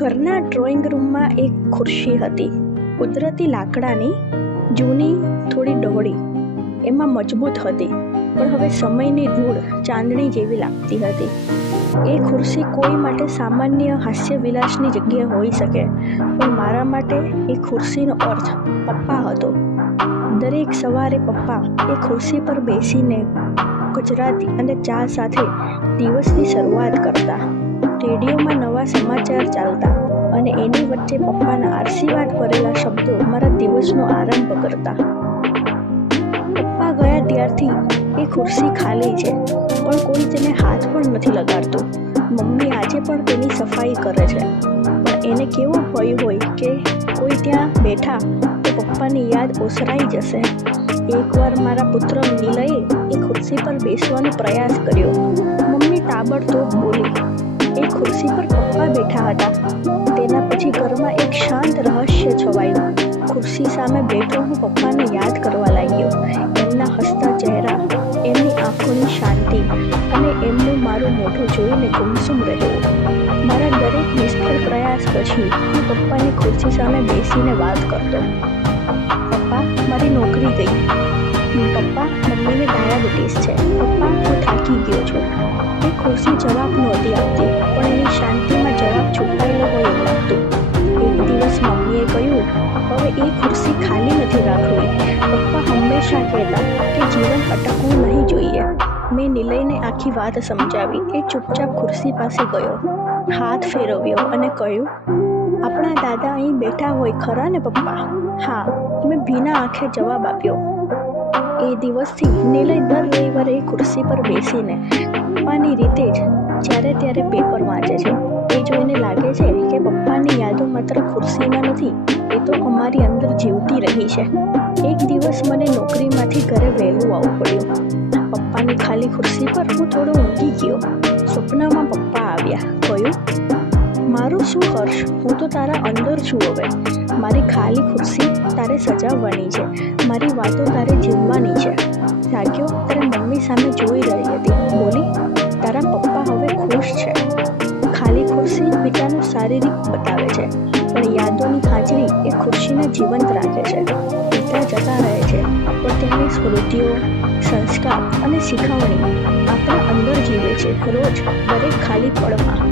ઘરના ડ્રોઈંગ રૂમમાં એક ખુરશી હતી. કુદરતી લાકડાની જૂની થોડી ડહોળી એમાં મજબૂત હતી, પણ હવે સમયની ધૂળ ચાંદણી જેવી લાગતી હતી. એ ખુરશી કોઈ માટે સામાન્ય હાસ્ય વિલાસની જગ્યા હોઈ શકે, પણ મારા માટે એ ખુરશીનો અર્થ પપ્પા હતો. દરેક સવારે પપ્પા એ ખુરશી પર બેસીને ગુજરાતી અને ચા સાથે દિવસની શરૂઆત કરતા. રેડિયોમાં નવા સમાચાર ચાલતા અને એની વચ્ચે પપ્પાના આશીર્વાદ ભરેલા શબ્દો મારા દિવસનો આરંભ કરતા. પપ્પા ગયા ત્યારથી એ ખુરશી ખાલી છે, પણ કોઈ તેને હાથ પણ નથી લગાડતું. મમ્મી આજે પણ તેની સફાઈ કરે છે. પણ એને કેવો ભય હોય કે કોઈ ત્યાં બેઠા તો પપ્પાની યાદ ઓસરાઈ જશે. એકવાર મારા પુત્ર નિલયે એ ખુરશી પર બેસવાનો પ્રયાસ કર્યો. મમ્મી તાબડતોબ બોલી ખુરશી પર પપ્પા બેઠા હતા. તેના પછી ઘરમાં એક શાંત રહસ્ય છવાયું. ખુરશી સામે બેઠો હું પપ્પાને યાદ કરવા લાગ્યો. એમના હસતા ચહેરા, એમની આંખોની શાંતિ અને એમનું મારું મોઢું જોઈને ગુમસુમ રહ્યો. મારા દરેક નિષ્ફળ પ્રયાસ પછી હું પપ્પાની ખુરશી સામે બેસીને વાત કરતો. પપ્પા, મારી નોકરી ગઈ. પપ્પા, મમ્મીને ડાયાબિટીસ છે. પપ્પા, હું થાકી ગયો છું. એ ખુરશી જવાબ નહોતી આપતી. હવે એ ખુરશી ખાલી નથી રાખવી. પપ્પા હંમેશા કહેતા કે જીવન અટકવું નહીં જોઈએ. મેં નિલયને આખી વાત સમજાવી. એ ચૂપચાપ ખુરશી પાસે ગયો. હાથ ફેરવ્યો અને કહ્યું, આપણા દાદા અહીં બેઠા હોય ખરા ને પપ્પા? હા. મેં ભીના આંખે જવાબ આપ્યો. એ દિવસથી નિલય દર રવિવારે એ ખુરશી પર બેસીને પપ્પાની રીતે જ જ્યારે ત્યારે પેપર વાંચે છે. એ જોઈને લાગે છે કે પપ્પાની યાદો માત્ર ખુરશીમાં નથી એ તો અમારી અંદર જીવતી રહી છે. એક દિવસ મને નોકરીમાંથી ઘરે વહેલું આવવું પડ્યું. પપ્પાની ખાલી ખુરશી પર હું થોડો ઊંઘી ગયો. સ્વપ્નમાં પપ્પા આવ્યા. કહ્યું, મારું શું હર્ષ? હું તો તારા અંદર છું હવે. મારી ખાલી ખુરશી તારે સજાવવાની છે. મારી વાતો તારે જીવવાની છે. જાગ્યો ત્યારે મમ્મી સામે જોઈ રહી હતી. બોલી, તારા પપ્પા હવે ખુશ છે. શારીરિક બતાવે છે, પણ યાદોની હાજરી એ ખુરશીને જીવંત રાખે છે. પિતા જતા રહે છે. પણ તેમની સ્મૃતિઓ, સંસ્કાર અને શીખવણી આપણા અંદર જીવે છે. રોજ દરેક ખાલી પળમાં.